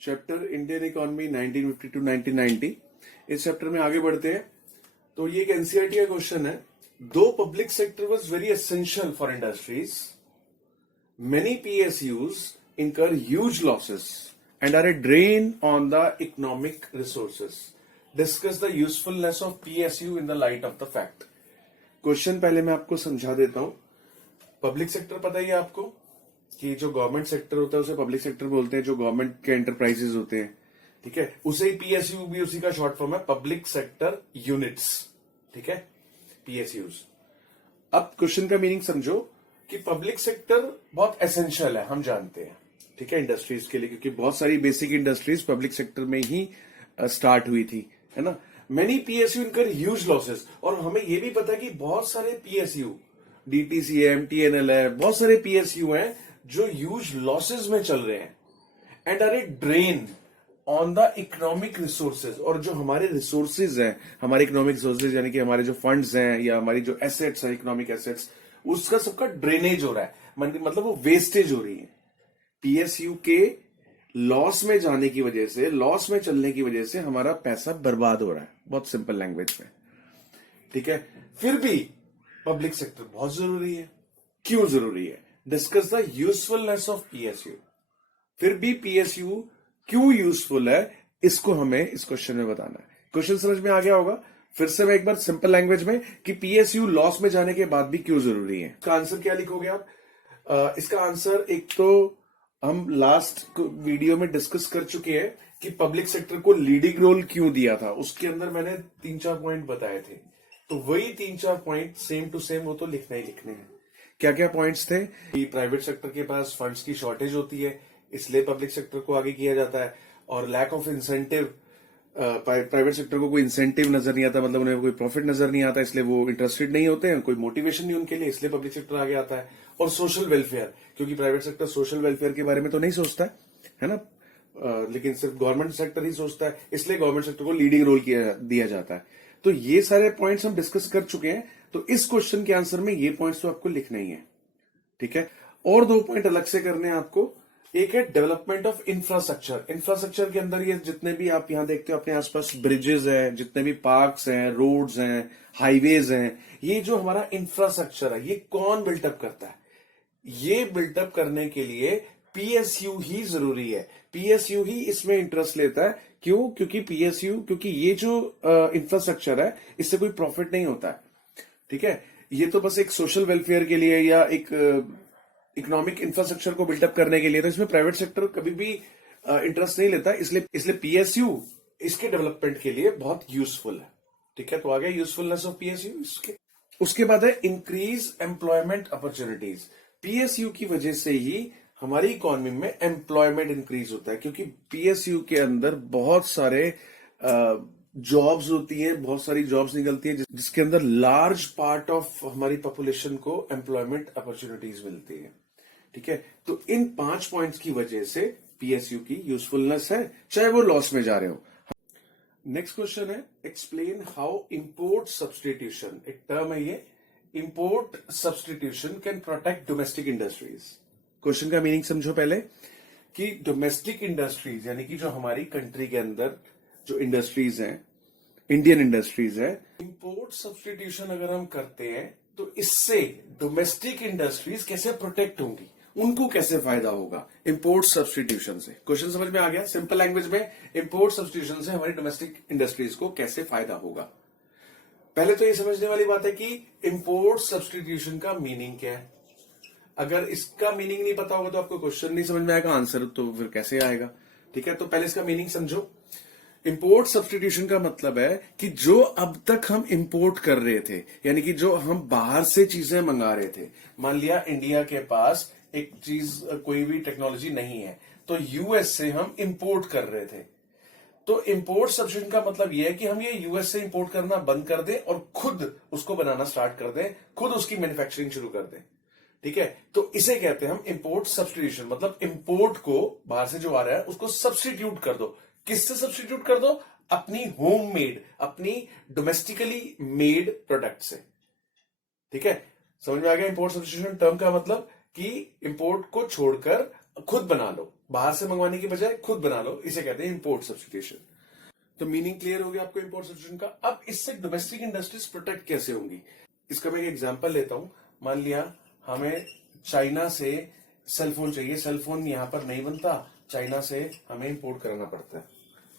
Chapter Indian economy 1950 to 1990। इस chapter में आगे बढ़ते हैं। तो ये एक एनसीईआरटी का क्वेश्चन है। दो public sector was very essential for industries, many PSUs incur huge losses and are a drain on the economic resources. Discuss the usefulness of PSU in the light of the fact. Question पहले मैं आपको समझा देता हूं। Public sector पता ही है आपको कि जो गवर्नमेंट सेक्टर होता है उसे पब्लिक सेक्टर बोलते हैं, जो गवर्नमेंट के एंटरप्राइजेस होते हैं, ठीक है, उसे ही पीएसयू भी उसी का शॉर्ट फॉर्म है, पब्लिक सेक्टर यूनिट्स, ठीक है, पीएसयूज। अब क्वेश्चन का मीनिंग समझो कि पब्लिक सेक्टर बहुत एसेंशियल है, हम जानते हैं, ठीक है, इंडस्ट्रीज के लिए, क्योंकि बहुत सारी बेसिक इंडस्ट्रीज पब्लिक सेक्टर में ही स्टार्ट हुई थी, है ना। मेनी पीएसयू इनकर ह्यूज लॉसेस, और हमें यह भी पता है कि बहुत सारे पीएसयू, डीटीसी है, एमटीएनएल है, बहुत सारे पीएसयू हैं जो ह्यूज लॉसेस में चल रहे हैं, and are a drain on the economic resources. और जो हमारे रिसोर्सेज हैं, हमारे इकोनॉमिक रिसोर्सेज यानी कि हमारे जो फंड्स हैं या हमारी जो एसेट्स हैं, इकोनॉमिक एसेट्स, उसका सबका ड्रेनेज हो रहा है, मतलब वो वेस्टेज हो रही है। पीएसयू के लॉस में जाने की वजह से, लॉस में चलने की वजह से हमारा पैसा बर्बाद हो रहा है, बहुत सिंपल लैंग्वेज में, ठीक है। फिर भी पब्लिक सेक्टर बहुत जरूरी है। क्यों जरूरी है? Discuss the usefulness of PSU. फिर भी पीएसयू क्यों यूजफुल है, इसको हमें इस क्वेश्चन में बताना है। क्वेश्चन समझ में आ गया होगा। फिर से मैं एक बार सिंपल लैंग्वेज में कि पीएसयू लॉस में जाने के बाद भी क्यों जरूरी है। इसका आंसर क्या लिखोगे आप? इसका आंसर एक तो हम लास्ट वीडियो में डिस्कस कर चुके हैं कि पब्लिक सेक्टर को लीडिंग रोल क्यों दिया था, उसके अंदर मैंने 3-4 पॉइंट बताए थे। तो वही 3-4 पॉइंट सेम टू सेम वो तो लिखने ही लिखने हैं। क्या क्या पॉइंट्स थे? कि प्राइवेट सेक्टर के पास फंड्स की शॉर्टेज होती है, इसलिए पब्लिक सेक्टर को आगे किया जाता है, और lack of incentive, private sector को कोई इंसेंटिव नजर नहीं आता, मतलब उन्हें कोई प्रॉफिट नजर नहीं आता, इसलिए वो इंटरेस्टेड नहीं होते हैं, कोई मोटिवेशन नहीं उनके लिए, इसलिए पब्लिक सेक्टर आगे आता है। और सोशल वेलफेयर, क्योंकि प्राइवेट सेक्टर सोशल वेलफेयर के बारे में तो नहीं सोचता है ना, लेकिन सिर्फ गवर्नमेंट सेक्टर ही सोचता है, इसलिए गवर्नमेंट सेक्टर को लीडिंग रोल दिया जाता है। तो ये सारे पॉइंट्स हम डिस्कस कर चुके हैं। तो इस क्वेश्चन के आंसर में ये पॉइंट्स तो आपको लिखने ही है, ठीक है। और 2 पॉइंट अलग से करने हैं आपको। एक है डेवलपमेंट ऑफ इंफ्रास्ट्रक्चर। इंफ्रास्ट्रक्चर के अंदर ये जितने भी आप यहां देखते हो अपने आसपास ब्रिजेस हैं, जितने भी पार्क्स हैं, रोड्स हैं, हाईवेज हैं, ये जो हमारा इंफ्रास्ट्रक्चर है, ये कौन बिल्टअप करता है? ये बिल्टअप करने के लिए पीएसयू ही जरूरी है। पीएसयू ही इसमें इंटरेस्ट लेता है। क्यों? क्योंकि ये जो इंफ्रास्ट्रक्चर है, इससे कोई प्रॉफिट नहीं होता है, ठीक है। ये तो बस एक सोशल वेलफेयर के लिए या एक इकोनॉमिक इंफ्रास्ट्रक्चर को बिल्टअप करने के लिए, तो इसमें प्राइवेट सेक्टर कभी भी इंटरेस्ट नहीं लेता, इसलिए पीएसयू इसके डेवलपमेंट के लिए बहुत यूजफुल है, ठीक है। तो आ गया यूजफुलनेस ऑफ पीएसयू। उसके बाद है इंक्रीज एम्प्लॉयमेंट अपॉर्चुनिटीज। पीएसयू की वजह से ही हमारी इकोनॉमी में एम्प्लॉयमेंट इंक्रीज होता है, क्योंकि पीएसयू के अंदर बहुत सारे जॉब्स होती है, बहुत सारी जॉब्स निकलती है, जिसके अंदर लार्ज पार्ट ऑफ हमारी पॉपुलेशन को एम्प्लॉयमेंट अपॉर्चुनिटीज मिलती है, ठीक है। तो इन 5 पॉइंट्स की वजह से पीएसयू की यूजफुलनेस है, चाहे वो लॉस में जा रहे हो। नेक्स्ट क्वेश्चन है एक्सप्लेन हाउ इंपोर्ट सब्सटीट्यूशन, एक टर्म है ये, import substitution can protect domestic industries. Question का मीनिंग समझो पहले कि डोमेस्टिक इंडस्ट्रीज यानी कि जो हमारी कंट्री के अंदर जो इंडस्ट्रीज हैं, इंडियन इंडस्ट्रीज है, इंपोर्ट सब्सटीट्यूशन अगर हम करते हैं तो इससे डोमेस्टिक इंडस्ट्रीज कैसे प्रोटेक्ट होंगी, उनको कैसे फायदा होगा इंपोर्ट सब्सटीट्यूशन से। क्वेश्चन समझ में आ गया? सिंपल लैंग्वेज में इंपोर्ट सब्सटीट्यूशन से हमारी डोमेस्टिक इंडस्ट्रीज को कैसे फायदा होगा। पहले तो ये समझने वाली बात है कि इंपोर्ट सब्सटीट्यूशन का मीनिंग क्या है। अगर इसका मीनिंग नहीं पता होगा तो आपको क्वेश्चन नहीं समझ में आएगा, आंसर तो फिर कैसे आएगा, ठीक है। तो पहले इसका मीनिंग समझो। इंपोर्ट सब्सटीट्यूशन का मतलब है कि जो अब तक हम इंपोर्ट कर रहे थे, यानी कि जो हम बाहर से चीजें मंगा रहे थे, मान लिया इंडिया के पास एक चीज, कोई भी टेक्नोलॉजी नहीं है, तो यूएस से हम इंपोर्ट कर रहे थे। तो इंपोर्ट सब्सटीट्यूशन का मतलब यह है कि हम ये यूएस से इंपोर्ट करना बंद कर दें और खुद उसको बनाना स्टार्ट कर दें, खुद उसकी मैन्युफैक्चरिंग शुरू कर दें, ठीक है। तो इसे कहते हैं हम इंपोर्ट सब्सटीट्यूशन, मतलब इंपोर्ट को बाहर से जो आ रहा है उसको सब्सटीट्यूट कर दो। किससे सब्सटीट्यूट कर दो? अपनी होम मेड, अपनी डोमेस्टिकली मेड प्रोडक्ट से, ठीक है। समझ में आ गया इंपोर्ट सब्सटीट्यूशन टर्म का मतलब कि इंपोर्ट को छोड़कर खुद बना लो, बाहर से मंगवाने की बजाय खुद बना लो, इसे कहते हैं इंपोर्ट सब्स्टिट्यूशन। तो मीनिंग क्लियर हो गया आपको इंपोर्ट सब्स्टिट्यूशन का। अब इससे डोमेस्टिक इंडस्ट्रीज प्रोटेक्ट कैसे होंगी, इसका मैं एक एग्जांपल लेता हूं। मान लिया हमें चाइना से सेलफोन चाहिए, सेलफोन यहां पर नहीं बनता, चाइना से हमें इंपोर्ट कराना पड़ता है,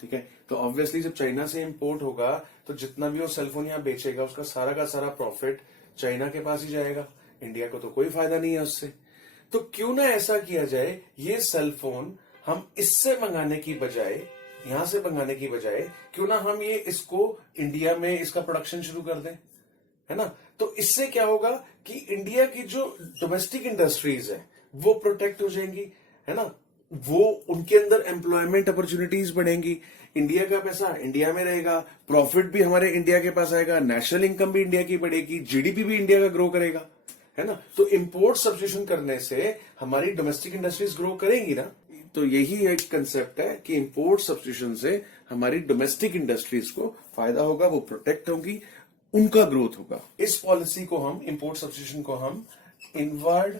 ठीक है। तो ऑब्वियसली जब चाइना से इंपोर्ट होगा तो जितना भी वो सेलफोन यहां बेचेगा उसका सारा का सारा प्रॉफिट चाइना के पास ही जाएगा, इंडिया को तो कोई फायदा नहीं है उससे। तो क्यों ना ऐसा किया जाए, ये सेलफोन हम इससे मंगाने की बजाय, यहां से मंगाने की बजाय क्यों ना हम ये इसको इंडिया में इसका प्रोडक्शन शुरू कर दें, है ना। तो इससे क्या होगा कि इंडिया की जो डोमेस्टिक इंडस्ट्रीज है वो प्रोटेक्ट हो जाएंगी, है ना। वो उनके अंदर एम्प्लॉयमेंट अपॉर्चुनिटीज बढ़ेंगी, इंडिया का पैसा इंडिया में रहेगा, प्रॉफिट भी हमारे इंडिया के पास आएगा, नेशनल इनकम भी इंडिया की बढ़ेगी, जीडीपी भी इंडिया का ग्रो करेगा, है ना। तो इंपोर्ट सब्स्टिट्यूशन करने से हमारी डोमेस्टिक इंडस्ट्रीज ग्रो करेंगी ना। तो यही एक कंसेप्ट है कि इंपोर्ट सब्स्टिट्यूशन से हमारी डोमेस्टिक इंडस्ट्रीज को फायदा होगा, वो प्रोटेक्ट होंगी, उनका ग्रोथ होगा। इस पॉलिसी को हम, इंपोर्ट सब्स्टिट्यूशन को हम इनवर्ड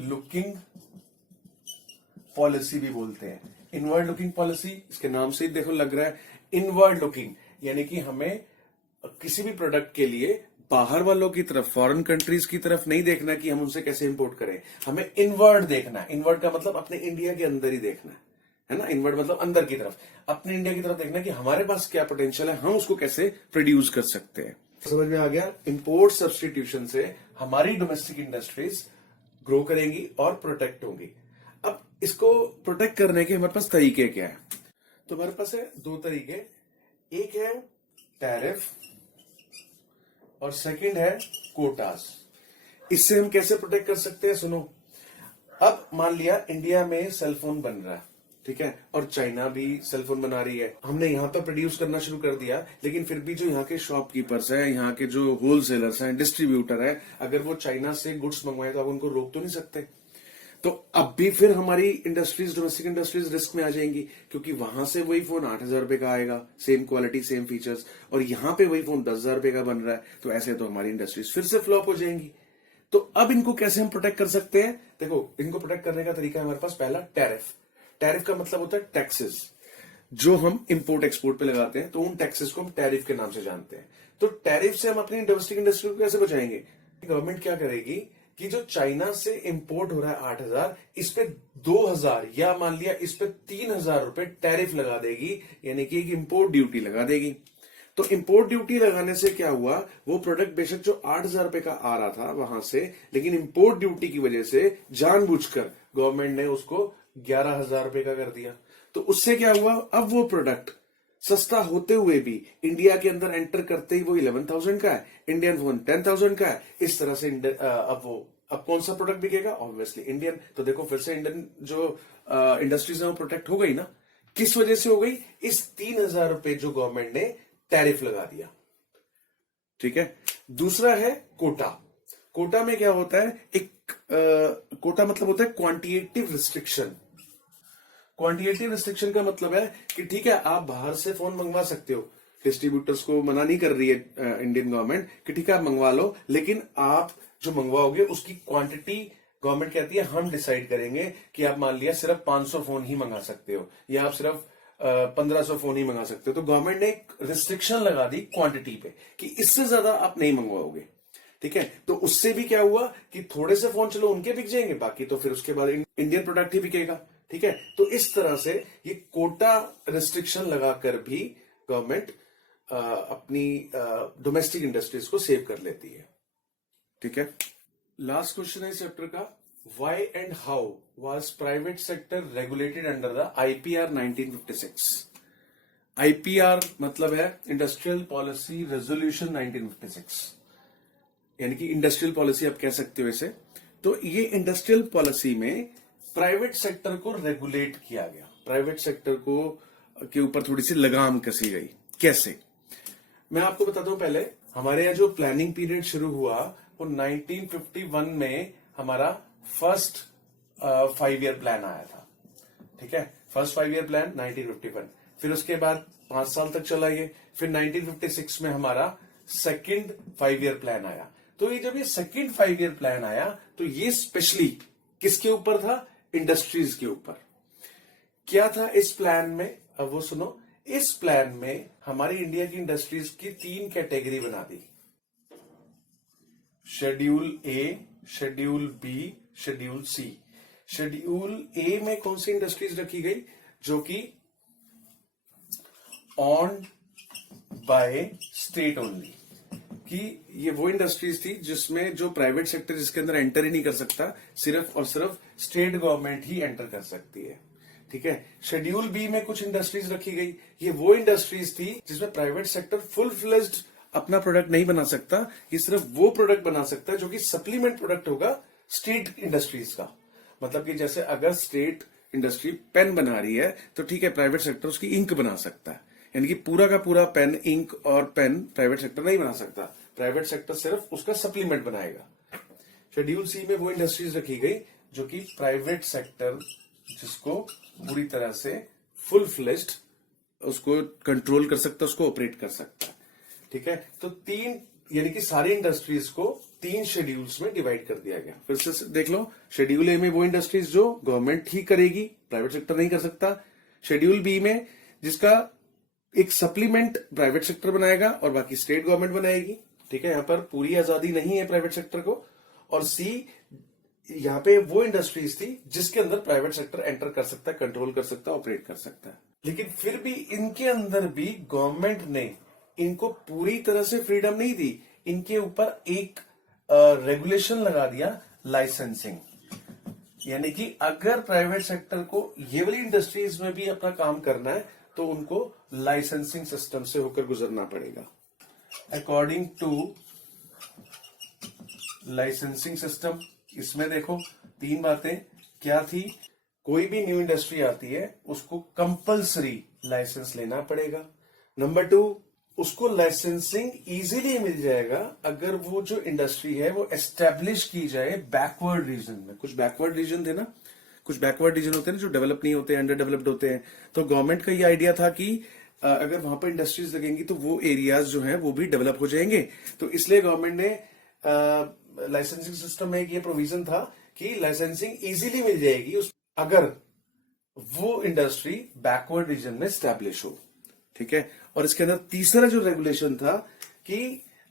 लुकिंग पॉलिसी भी बोलते हैं। इनवर्ड लुकिंग पॉलिसी, इसके नाम से ही देखो लग रहा है इनवर्ड लुकिंग, यानी कि हमें किसी भी प्रोडक्ट के लिए बाहर वालों की तरफ, फॉरेन कंट्रीज की तरफ नहीं देखना कि हम उनसे कैसे इंपोर्ट करें, हमें इनवर्ड देखना है। इनवर्ड का मतलब अपने इंडिया के अंदर ही देखना है ना। इनवर्ड मतलब अंदर की तरफ, अपने इंडिया की तरफ देखना कि हमारे पास क्या पोटेंशियल है, हम उसको कैसे प्रोड्यूस कर सकते हैं। समझ में आ गया। इंपोर्ट सब्स्टिट्यूशन से हमारी डोमेस्टिक इंडस्ट्रीज ग्रो करेंगी और प्रोटेक्ट होंगी। अब इसको प्रोटेक्ट करने के हमारे पास तरीके क्या है, तो हमारे पास है दो तरीके, एक है टैरिफ और सेकंड है कोटास। इससे हम कैसे प्रोटेक्ट कर सकते हैं, सुनो। अब मान लिया इंडिया में सेलफोन बन रहा है, ठीक है, और चाइना भी सेलफोन बना रही है, हमने यहां पर प्रोड्यूस करना शुरू कर दिया, लेकिन फिर भी जो यहाँ के शॉपकीपर्स हैं, यहाँ के जो होलसेलर्स हैं, डिस्ट्रीब्यूटर है, अगर वो चाइना से गुड्स मंगवाए तो आप उनको रोक तो नहीं सकते। तो अब भी फिर हमारी इंडस्ट्रीज, डोमेस्टिक इंडस्ट्रीज रिस्क में आ जाएंगी, क्योंकि वहां से वही फोन 8,000 रुपए का आएगा, सेम क्वालिटी सेम फीचर्स, और यहां पे वही फोन 10,000 रुपए का बन रहा है, तो ऐसे तो हमारी इंडस्ट्रीज फिर से फ्लॉप हो जाएंगी। तो अब इनको कैसे हम प्रोटेक्ट कर सकते हैं, देखो इनको प्रोटेक्ट करने का तरीका है हमारे पास, पहला टैरिफ। टैरिफ का मतलब होता है टैक्सेस, जो हम इंपोर्ट एक्सपोर्ट पे लगाते हैं, तो उन टैक्सेस को हम टैरिफ के नाम से जानते हैं। तो टैरिफ से हम अपनी डोमेस्टिक इंडस्ट्री को कैसे बचाएंगे, गवर्नमेंट क्या करेगी कि जो चाइना से इंपोर्ट हो रहा है 8,000, इस पे 2,000 या मान लिया इस पे 3,000 रुपए टैरिफ लगा देगी, यानी कि एक इंपोर्ट ड्यूटी लगा देगी। तो इंपोर्ट ड्यूटी लगाने से क्या हुआ, वो प्रोडक्ट बेशक जो 8,000 रुपए का आ रहा था वहां से, लेकिन इंपोर्ट ड्यूटी की वजह से जानबूझकर गवर्नमेंट ने उसको 11,000 रुपए का कर दिया। तो उससे क्या हुआ, अब वो प्रोडक्ट सस्ता होते हुए भी इंडिया के अंदर एंटर करते ही वो 11,000 का है, इंडियन फोन 10,000 का है। इस तरह से अब कौन सा प्रोडक्ट बिकेगा, ऑब्वियसली इंडियन। तो देखो फिर से इंडियन जो इंडस्ट्रीज है वो प्रोटेक्ट हो गई ना। किस वजह से हो गई, इस 3,000 रुपए जो गवर्नमेंट ने टैरिफ लगा दिया, ठीक है। दूसरा है कोटा। कोटा में क्या होता है, एक कोटा मतलब होता है क्वांटिटेटिव रिस्ट्रिक्शन। क्वांटिटेटिव रिस्ट्रिक्शन का मतलब है कि ठीक है आप बाहर से फोन मंगवा सकते हो, डिस्ट्रीब्यूटर्स को मना नहीं कर रही है इंडियन गवर्नमेंट कि ठीक है आप मंगवा लो, लेकिन आप जो मंगवाओगे उसकी क्वांटिटी गवर्नमेंट कहती है हम डिसाइड करेंगे कि आप मान लिया सिर्फ 500 फोन ही मंगा सकते हो, या आप सिर्फ 1,500 फोन ही मंगा सकते हो। तो गवर्नमेंट ने एक रिस्ट्रिक्शन लगा दी क्वांटिटी पे कि इससे ज्यादा आप नहीं मंगवाओगे, ठीक है। तो उससे भी क्या हुआ कि थोड़े से फोन चलो उनके बिक जाएंगे, बाकी तो फिर उसके बाद इंडियन प्रोडक्ट ही बिकेगा, ठीक है। तो इस तरह से ये कोटा रिस्ट्रिक्शन लगाकर भी गवर्नमेंट अपनी डोमेस्टिक इंडस्ट्रीज को सेव कर लेती है, ठीक है। लास्ट क्वेश्चन है इस चैप्टर का, why and how was private sector regulated under the IPR 1956। IPR मतलब है इंडस्ट्रियल पॉलिसी रेजोल्यूशन 1956, यानी कि इंडस्ट्रियल पॉलिसी आप कह सकते हो इसे। तो ये इंडस्ट्रियल पॉलिसी में प्राइवेट सेक्टर को रेगुलेट किया गया, प्राइवेट सेक्टर को के ऊपर थोड़ी सी लगाम कसी गई। कैसे, मैं आपको बताता हूं। पहले हमारे यहाँ जो प्लानिंग पीरियड शुरू हुआ वो 1951 में हमारा फर्स्ट 5 ईयर प्लान आया था, ठीक है। फर्स्ट 5 ईयर प्लान 1951, फिर उसके बाद 5 साल तक चला ये, फिर 1956 में हमारा सेकंड 5 ईयर प्लान आया। तो ये जब ये सेकंड 5 ईयर प्लान आया तो ये स्पेशली किसके ऊपर था, इंडस्ट्रीज के ऊपर। क्या था इस प्लान में, अब वो सुनो। इस प्लान में हमारी इंडिया की इंडस्ट्रीज की 3 कैटेगरी बना दी, schedule A, schedule B, schedule C. Schedule A में कौन सी इंडस्ट्रीज रखी गई, जो कि ऑन बाय स्टेट ओनली, कि ये वो इंडस्ट्रीज थी जिसमें जो प्राइवेट सेक्टर जिसके अंदर एंटर ही नहीं कर सकता, सिर्फ और सिर्फ स्टेट गवर्नमेंट ही एंटर कर सकती है। ठीक है। शेड्यूल बी में कुछ इंडस्ट्रीज रखी गई, ये वो इंडस्ट्रीज थी जिसमें प्राइवेट सेक्टर फुल फ्लेज्ड अपना प्रोडक्ट नहीं बना सकता, ये सिर्फ वो प्रोडक्ट बना सकता है जो कि सप्लीमेंट प्रोडक्ट होगा स्टेट इंडस्ट्रीज का। मतलब कि जैसे अगर स्टेट इंडस्ट्री पेन बना रही है तो ठीक है, प्राइवेट सेक्टर उसकी इंक बना सकता है, यानी कि पूरा का पूरा पेन, इंक और पेन प्राइवेट सेक्टर नहीं बना सकता, प्राइवेट सेक्टर सिर्फ उसका सप्लीमेंट बनाएगा। शेड्यूल सी में वो इंडस्ट्रीज रखी गई जो कि प्राइवेट सेक्टर जिसको पूरी तरह से फुल फ्लेज्ड उसको कंट्रोल कर सकता है, उसको ऑपरेट कर सकता है। ठीक है। तो 3 यानी कि सारी इंडस्ट्रीज को 3 शेड्यूल्स में डिवाइड कर दिया गया। फिर से देख लो, शेड्यूल ए में वो इंडस्ट्रीज जो गवर्नमेंट ही करेगी, प्राइवेट सेक्टर नहीं कर सकता। शेड्यूल बी में जिसका एक सप्लीमेंट प्राइवेट सेक्टर बनाएगा और बाकी स्टेट गवर्नमेंट बनाएगी। ठीक है, यहां पर पूरी आजादी नहीं है प्राइवेट सेक्टर को। और सी, यहां पे वो इंडस्ट्रीज थी जिसके अंदर प्राइवेट सेक्टर एंटर कर सकता है, कंट्रोल कर सकता है, ऑपरेट कर सकता है। लेकिन फिर भी इनके अंदर भी गवर्नमेंट ने इनको पूरी तरह से फ्रीडम नहीं दी, इनके ऊपर एक रेगुलेशन लगा दिया, लाइसेंसिंग। यानी कि अगर प्राइवेट सेक्टर को ये वाली इंडस्ट्रीज में भी अपना काम करना है तो उनको लाइसेंसिंग सिस्टम से होकर गुजरना पड़ेगा। अकॉर्डिंग टू लाइसेंसिंग सिस्टम, इसमें देखो 3 बातें क्या थी। कोई भी न्यू इंडस्ट्री आती है उसको कंपलसरी लाइसेंस लेना पड़ेगा। नंबर 2, उसको लाइसेंसिंग इजीली मिल जाएगा अगर वो जो इंडस्ट्री है वो एस्टेब्लिश की जाए बैकवर्ड रीजन में। कुछ बैकवर्ड रीजन थे ना, कुछ बैकवर्ड रीजन होते हैं जो डेवलप नहीं होते, अंडर डेवलप्ड होते हैं। तो गवर्नमेंट का ये आइडिया था कि अगर वहां पर इंडस्ट्रीज लगेंगी तो वो एरियाज जो हैं वो भी डेवलप हो जाएंगे। तो इसलिए गवर्नमेंट ने लाइसेंसिंग सिस्टम में ये प्रोविजन था कि लाइसेंसिंग इजीली मिल जाएगी अगर वो इंडस्ट्री बैकवर्ड रीजन में स्टैब्लिश हो। ठीक है। और इसके अंदर तीसरा जो रेगुलेशन था कि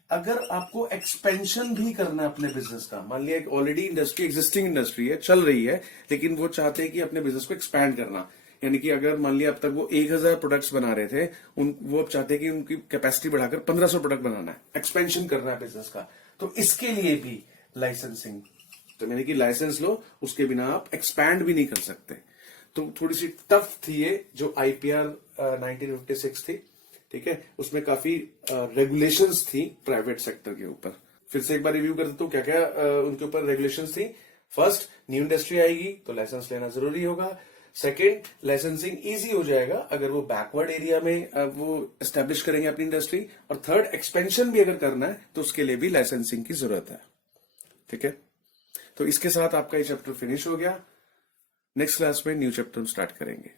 अगर आपको एक्सपेंशन भी करना है अपने बिजनेस का, मान लिया एक ऑलरेडी इंडस्ट्री, एग्जिस्टिंग इंडस्ट्री है, चल रही है, लेकिन वो चाहते हैं कि अपने बिजनेस को एक्सपैंड करना, यानी कि अगर मान लिया अब तक वो 1000 प्रोडक्ट्स बना रहे थे, वो अब चाहते हैं कि उनकी कैपेसिटी बढ़ाकर 1500 प्रोडक्ट बनाना है, एक्सपेंशन करना है बिजनेस का। तो इसके लिए भी लाइसेंसिंग, तो यानी कि लाइसेंस लो, उसके बिना आप एक्सपैंड भी नहीं कर सकते। तो थोड़ी सी टफ थी ये जो आईपीआर 1956 थी। ठीक है, उसमें काफी रेगुलेशंस थी प्राइवेट सेक्टर के ऊपर। फिर से एक बार रिव्यू कर देता हूं क्या क्या उनके ऊपर रेगुलेशंस थी। फर्स्ट, न्यू इंडस्ट्री आएगी तो लाइसेंस लेना जरूरी होगा। सेकेंड, लाइसेंसिंग इजी हो जाएगा अगर वो बैकवर्ड एरिया में वो एस्टेब्लिश करेंगे अपनी इंडस्ट्री। और थर्ड, एक्सपेंशन भी अगर करना है तो उसके लिए भी लाइसेंसिंग की जरूरत है। ठीक है, तो इसके साथ आपका ये चैप्टर फिनिश हो गया। नेक्स्ट क्लास में न्यू चैप्टर हम स्टार्ट करेंगे।